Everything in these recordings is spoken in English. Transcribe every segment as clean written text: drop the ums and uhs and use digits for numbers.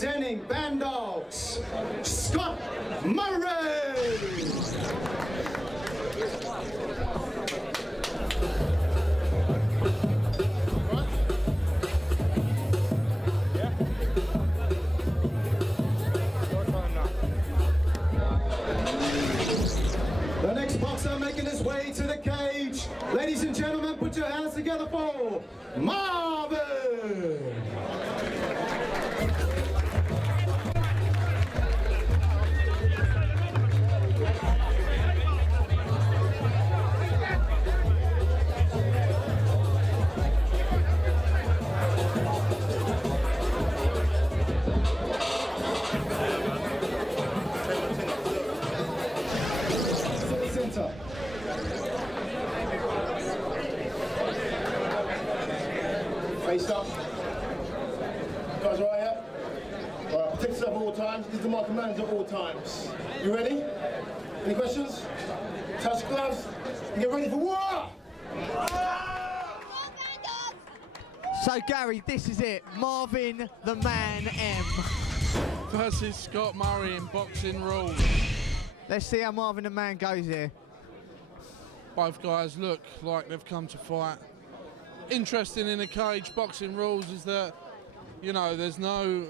representing Bandogs, Scott Murray. The next boxer making his way to the cage. Ladies and gentlemen, put your hands together for Marvin. Face up. Guys, right here? Alright, protect yourself at all times. These are my commands at all times. You ready? Any questions? Touch gloves and get ready for war! So Gary, this is it. Marvin the Man M versus Scott Murray in boxing rules. Let's see how Marvin the Man goes here. Both guys look like they've come to fight. Interesting in the cage boxing rules is that, you know, there's no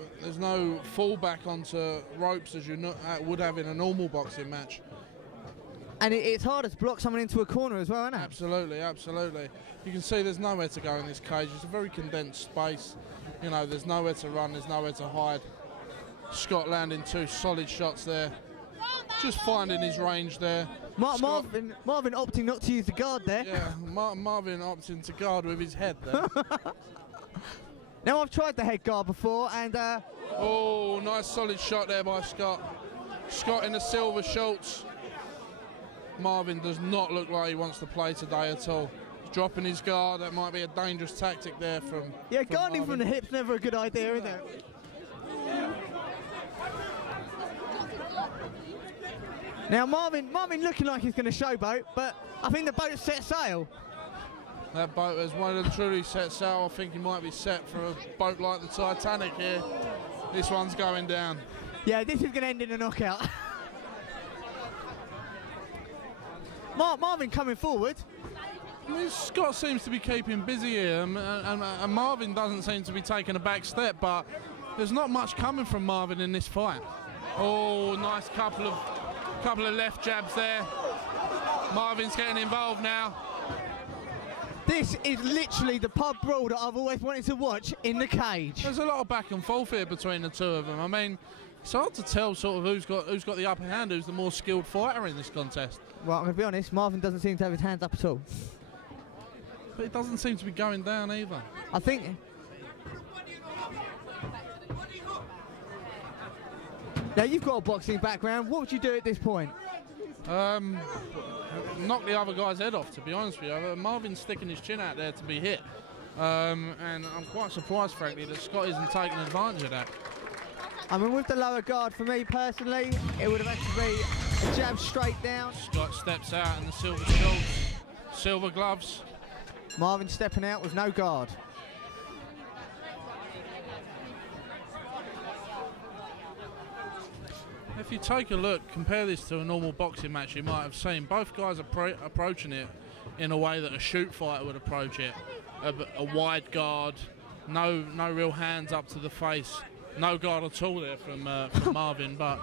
fallback onto ropes as you would have in a normal boxing match. And it's harder to block someone into a corner as well, isn't it? Absolutely, absolutely. You can see there's nowhere to go in this cage. It's a very condensed space. You know, there's nowhere to run, there's nowhere to hide. Scott landing 2 solid shots there. Just finding his range there. Marvin opting not to use the guard there. Yeah, Marvin opting to guard with his head there. Now I've tried the head guard before and... oh, nice solid shot there by Scott. Scott in the silver shorts. Marvin does not look like he wants to play today at all. He's dropping his guard. That might be a dangerous tactic there from... Yeah, guarding from the hip's never a good idea, is it? Now Marvin looking like he's going to showboat, but I think the boat's set sail. That boat has well and truly set sail. I think he might be set for a boat like the Titanic here. This one's going down. Yeah, this is going to end in a knockout. Marvin coming forward. I mean, Scott seems to be keeping busy here, and Marvin doesn't seem to be taking a back step, but there's not much coming from Marvin in this fight. Oh, nice couple of left jabs there. Marvin's getting involved now. This is literally the pub brawl that I've always wanted to watch in the cage. There's a lot of back and forth here between the two of them. I mean, it's hard to tell sort of who's got the upper hand, who's the more skilled fighter in this contest. Well, I'm going to be honest, Marvin doesn't seem to have his hands up at all. But it doesn't seem to be going down either. I think... Now, you've got a boxing background. What would you do at this point? Knock the other guy's head off, to be honest with you. Marvin's sticking his chin out there to be hit. And I'm quite surprised, frankly, that Scott isn't taking advantage of that. I mean, with the lower guard, for me personally, it would have had to be a jab straight down. Scott steps out in the silver shorts, silver gloves. Marvin stepping out with no guard. If you take a look, compare this to a normal boxing match you might have seen, both guys are approaching it in a way that a shoot fighter would approach it. A wide guard, no real hands up to the face, no guard at all there from Marvin, but...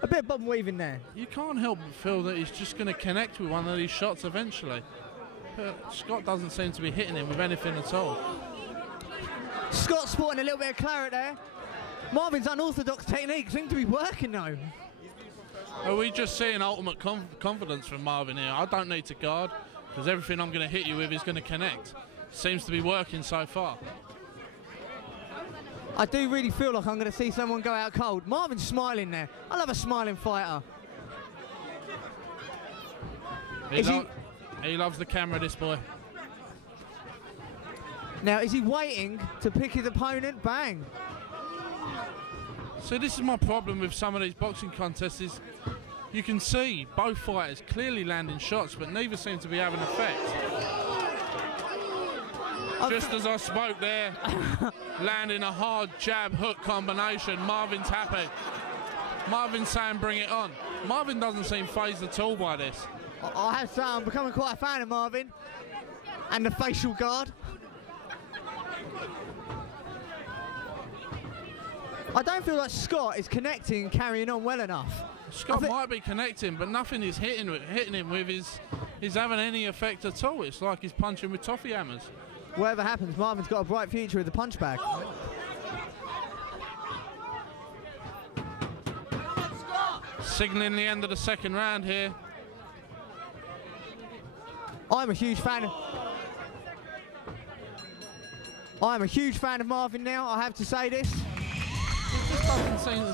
A bit of bum weaving there. You can't help but feel that he's just going to connect with one of these shots eventually. But Scott doesn't seem to be hitting him with anything at all. Scott sporting a little bit of claret there. Marvin's unorthodox technique seems to be working though. Are we just seeing ultimate confidence from Marvin here? I don't need to guard because everything I'm going to hit you with is going to connect. Seems to be working so far. I do really feel like I'm going to see someone go out cold. Marvin's smiling there. I love a smiling fighter. He loves the camera, this boy. Now, is he waiting to pick his opponent? Bang. So this is my problem with some of these boxing contests is you can see both fighters clearly landing shots, but neither seem to be having effect. Just as I spoke there, landing a hard jab hook combination. Marvin's happy. Marvin's saying bring it on. Marvin doesn't seem fazed at all by this. I have to say I'm becoming quite a fan of Marvin and the facial guard. I don't feel like Scott is connecting and carrying on well enough. Scott might be connecting, but nothing is hitting him with is having any effect at all. It's like he's punching with toffee hammers. Whatever happens, Marvin's got a bright future with the punch bag. Signalling the end of the second round here. I'm a huge fan of Marvin now, I have to say this.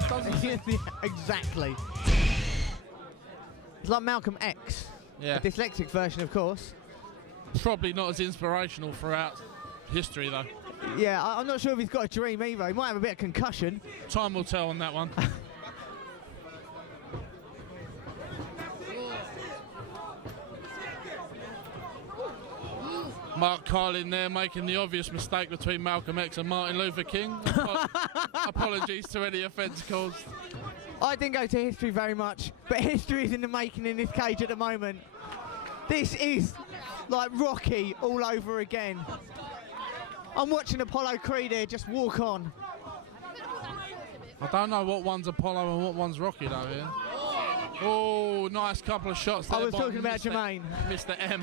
Doesn't seem. Yeah, exactly. It's like Malcolm X. Yeah. A dyslexic version, of course. Probably not as inspirational throughout history, though. Yeah, I'm not sure if he's got a dream either. He might have a bit of concussion. Time will tell on that one. Mark Carlin there making the obvious mistake between Malcolm X and Martin Luther King. Apologies to any offence caused. I didn't go to history very much, but history is in the making in this cage at the moment. This is like Rocky all over again. I'm watching Apollo Creed here just walk on. I don't know what one's Apollo and what one's Rocky though here. Oh, nice couple of shots there. I was talking about Jermaine. Mr. M.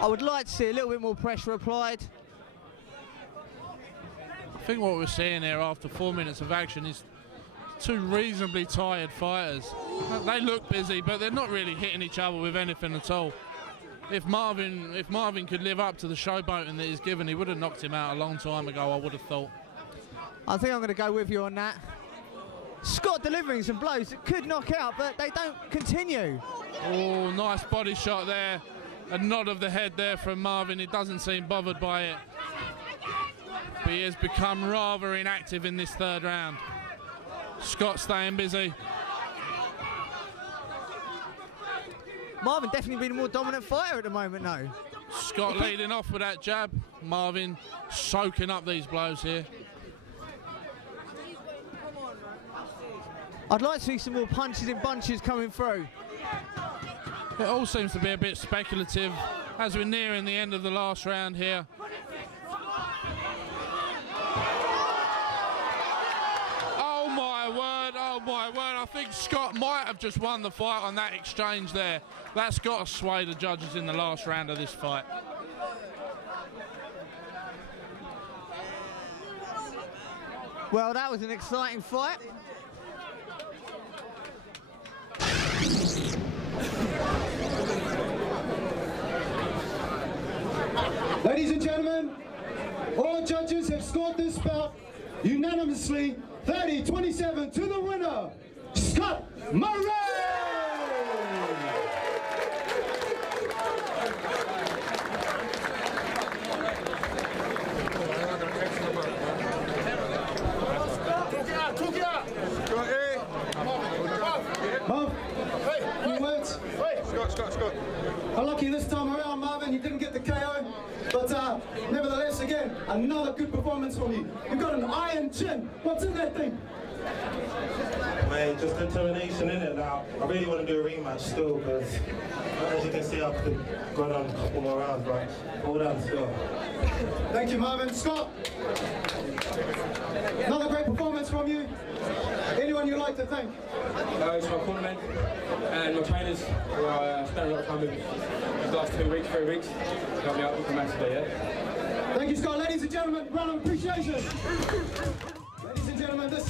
I would like to see a little bit more pressure applied. I think what we're seeing here after 4 minutes of action is two reasonably tired fighters. They look busy, but they're not really hitting each other with anything at all. If Marvin could live up to the showboating that he's given, he would have knocked him out a long time ago, I would have thought. I think I'm going to go with you on that. Scott delivering some blows that could knock out, but they don't continue. Oh, nice body shot there. A nod of the head there from Marvin. He doesn't seem bothered by it. But he has become rather inactive in this third round. Scott staying busy. Marvin definitely being a more dominant fighter at the moment, though. Scott leading off with that jab. Marvin soaking up these blows here. I'd like to see some more punches in bunches coming through. It all seems to be a bit speculative as we're nearing the end of the last round here. Oh my word, oh my word. I think Scott might have just won the fight on that exchange there. That's got to sway the judges in the last round of this fight. Well, that was an exciting fight. Ladies and gentlemen, all judges have scored this bout unanimously 30-27 to the winner, Scott Marvin! Marv, few words? Scott. Unlucky this time around, Marvin, you didn't get the KO, but nevertheless, again, another good performance from you. You've got an iron chin. What's in that thing? Man, just determination in it now. I really want to do a rematch still, because as you can see, I could go on a couple more rounds, but hold on still. Thank you, Marvin. Scott, another great performance from you. Anyone you'd like to thank? It's my cornermen and my trainers who I spent a lot of time with these last 2 weeks, 3 weeks. Got me up with the match today, yeah? Thank you, Scott. Ladies and gentlemen, round of appreciation. Ladies and gentlemen, this